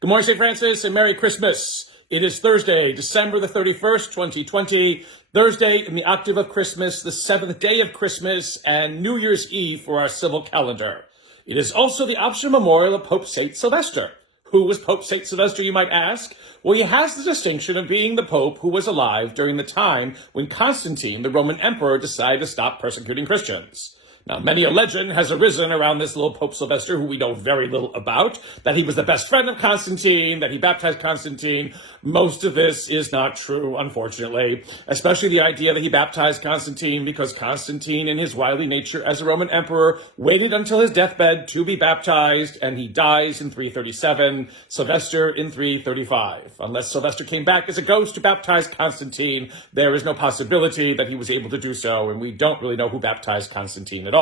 Good morning, St. Francis, and Merry Christmas. It is Thursday, December the 31st, 2020, Thursday in the octave of Christmas, the seventh day of Christmas, and New Year's Eve for our civil calendar. It is also the optional memorial of Pope St. Sylvester. Who was Pope St. Sylvester, you might ask? Well, he has the distinction of being the Pope who was alive during the time when Constantine, the Roman emperor, decided to stop persecuting Christians. Now, many a legend has arisen around this little Pope Sylvester, who we know very little about, that he was the best friend of Constantine, that he baptized Constantine. Most of this is not true, unfortunately, especially the idea that he baptized Constantine because Constantine, in his wily nature as a Roman emperor, waited until his deathbed to be baptized, and he dies in 337, Sylvester in 335. Unless Sylvester came back as a ghost to baptize Constantine, there is no possibility that he was able to do so, and we don't really know who baptized Constantine at all.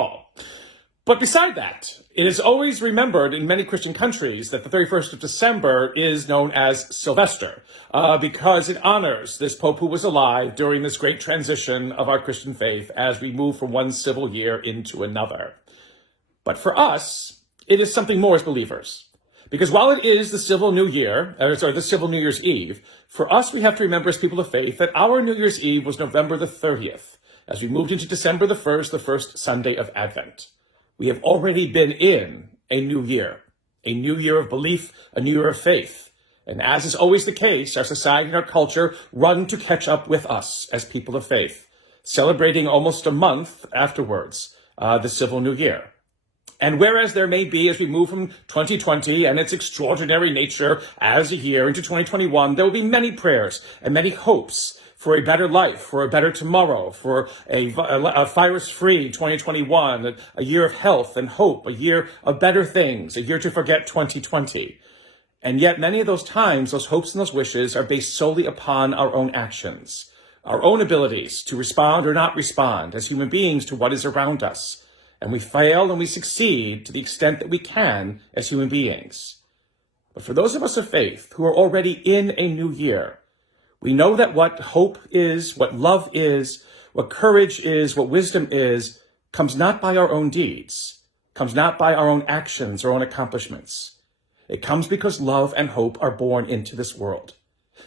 But beside that, it is always remembered in many Christian countries that the 31st of December is known as Sylvester, because it honors this Pope who was alive during this great transition of our Christian faith as we move from one civil year into another. But for us, it is something more as believers. Because while it is the civil New Year, the civil New Year's Eve, for us we have to remember as people of faith that our New Year's Eve was November the 30th, as we moved into December the 1st, the first Sunday of Advent. We have already been in a new year of belief, a new year of faith. And as is always the case, our society and our culture run to catch up with us as people of faith, celebrating almost a month afterwards, the civil New Year. And whereas there may be, as we move from 2020 and its extraordinary nature as a year into 2021, there will be many prayers and many hopes for a better life, for a better tomorrow, for a virus-free 2021, a year of health and hope, a year of better things, a year to forget 2020. And yet many of those times, those hopes and those wishes are based solely upon our own actions, our own abilities to respond or not respond as human beings to what is around us. And we fail and we succeed to the extent that we can as human beings. But for those of us of faith who are already in a new year, we know that what hope is, what love is, what courage is, what wisdom is, comes not by our own deeds, comes not by our own actions or own accomplishments. It comes because love and hope are born into this world,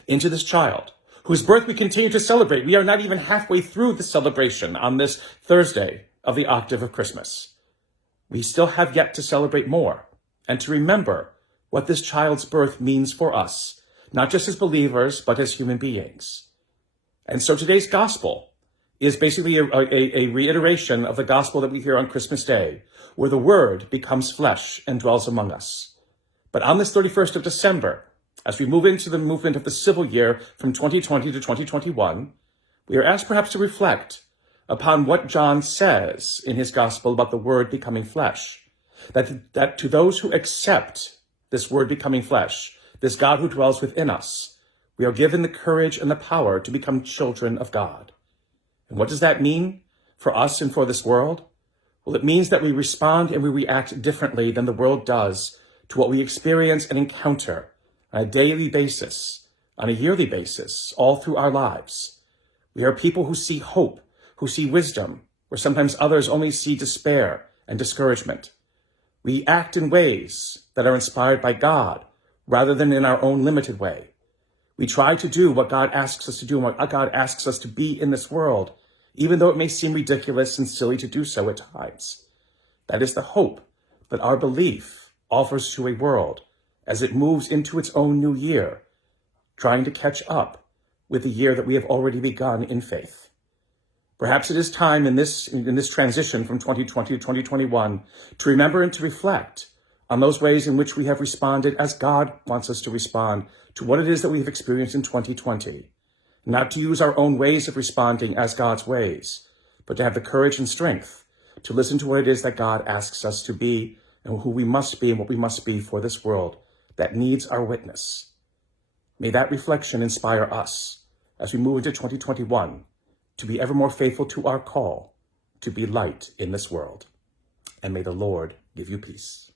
into this child, whose birth we continue to celebrate. We are not even halfway through the celebration on this Thursday of the octave of Christmas. We still have yet to celebrate more and to remember what this child's birth means for us, not just as believers, but as human beings. And so today's gospel is basically a reiteration of the gospel that we hear on Christmas Day, where the Word becomes flesh and dwells among us. But on this 31st of December, as we move into the movement of the civil year from 2020 to 2021, we are asked perhaps to reflect upon what John says in his gospel about the Word becoming flesh, that to those who accept this Word becoming flesh, this God who dwells within us, we are given the courage and the power to become children of God. And what does that mean for us and for this world? Well, it means that we respond and we react differently than the world does to what we experience and encounter on a daily basis, on a yearly basis, all through our lives. We are people who see hope, who see wisdom, where sometimes others only see despair and discouragement. We act in ways that are inspired by God, rather than in our own limited way. We try to do what God asks us to do and what God asks us to be in this world, even though it may seem ridiculous and silly to do so at times. That is the hope that our belief offers to a world as it moves into its own new year, trying to catch up with the year that we have already begun in faith. Perhaps it is time in this transition from 2020 to 2021 to remember and to reflect on those ways in which we have responded as God wants us to respond to what it is that we have experienced in 2020. Not to use our own ways of responding as God's ways, but to have the courage and strength to listen to what it is that God asks us to be and who we must be and what we must be for this world that needs our witness. May that reflection inspire us as we move into 2021 to be ever more faithful to our call to be light in this world. And may the Lord give you peace.